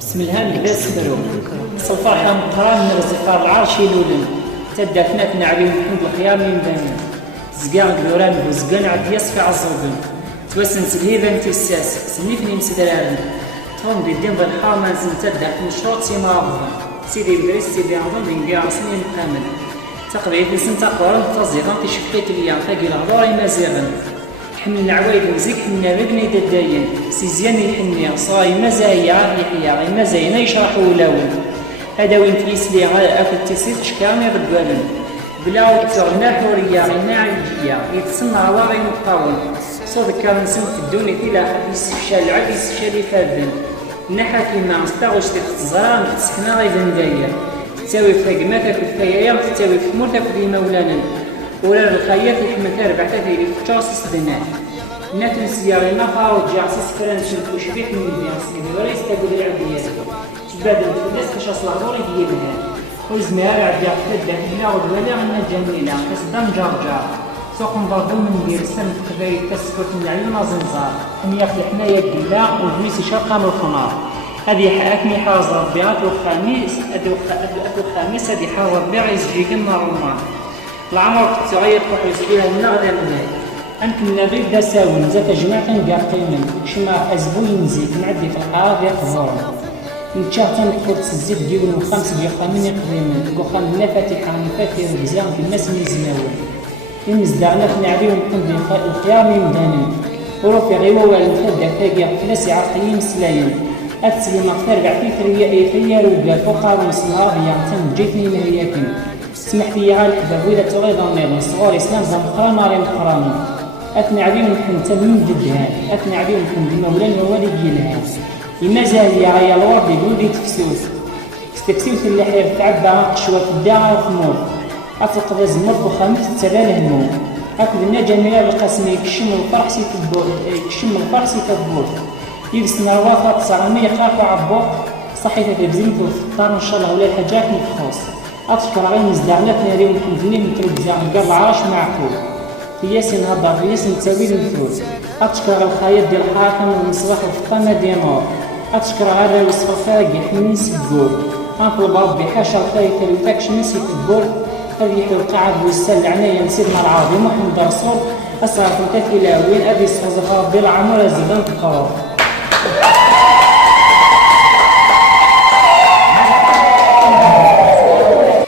بسم الله نبدا سبرو صفاحة مقران من رزقار العرش يلولن تدافنات نعبي محمد الخيار من بنين زقان قدوران بوزقان عد يصفي عالزوبن توسن سلهيبا تيساس سنيفني مسدرارن تهم دي الدين بالحارمان زنتدافن شروط سيما عظم سيدي بدريس سيدي عظم بنقيا عصنين كامل تقبعي في سنة قوارن تزيغان تشفقيت اليوم فاقي العباري مازيغن حمل العوايد وزيك حنا مبني دداين سيزيان يحني صاي مزايا يحيا مزايا يشرح ولاون هذا وين تيسلي اكل تيسير شكامي رجالن بلا تغنى حوريه غنى الجيه يتسمى واغي مطاول صدق كان نسم في الدنيا تلا حديث فشال عديس شالي فادن نحا كيما مستغوش تتزران تسحنا غير داير تساوي في قماتك الفيايا تساوي في مورتك في مولانا ولا الخياط يحمل تربع تاثير في تشاصص دنات ناتن سياري ما خاوت جاعسس فرنسل وشبيك من البيانس اللي وريس تقول العبديات تبادل الفلس كشاص العمر ديالها وزمير عبد يعتد هنا ودولا من الجميلة كسدان جارجار سوق مضربو من دير السن قبايل تسكت من عيون زنزار هم ياخذ حنايا الدلاء والميسي شرقا من الخمار هذه حاكمي حاضر ربيعات الخميس أدو الخميس هذه حاضر ربيع يزجيق النار وما العمر تغير روح يسقيها النغلة منها أنكم النبي بدا ساون زات جماعة قاطين شما أزبو ينزيك نعدي في الحارة ديال الظهر نتشاطن كرت الزيت ديال الخمس ديال خامين قديمين وخام لنا فاتحة مفاتيح البزام في الناس من زماوي المزدعنا في نعبي ونقم الخيار من دانين وروفي غيوا والمفدى فاقيا فلاس عرقيين سلايين أتسلي مغفر كاع في ثريا روبا فوقار مسنار هي جيتني نهياكين سمح لي غير الحباب وإذا تغيظ النظام صغار إسلام زم قران ناري مقراني أثنى عليهم نحن تمين جدها أثنى عليهم نحن بمولان موالي جيلها إما زاهية غيا الورد يقول لي تفسوس اللي حير تعبى قشوة في الداعة وخمور أتلقى زمر وخامس تسلال هموم أكد جميع القسم يكشم الفرح سي تدبور يبسنا رواقة صغامي يخاف عبوق صحيفة في بزينة الفطار إن شاء الله ولا الحاجات متخص أذكر غير مزدعنا في ناري ونحمدني من تلفزيون قبل العرش معقول في ياسين هضر في ياسين تساوي المثول أذكر الخياط ديال الحاكم والمصباح والفطامة ديال نور أذكر غير الصفاقي حمين سدور أنطلب ربي حاشا الخيط اللي تاكش نسي تدبور هذه القاعد والسل عنايا سيدنا العظيم محمد رسول أسرع فتاة إلى وين أبي صغار ربي العمر الزبان تقرر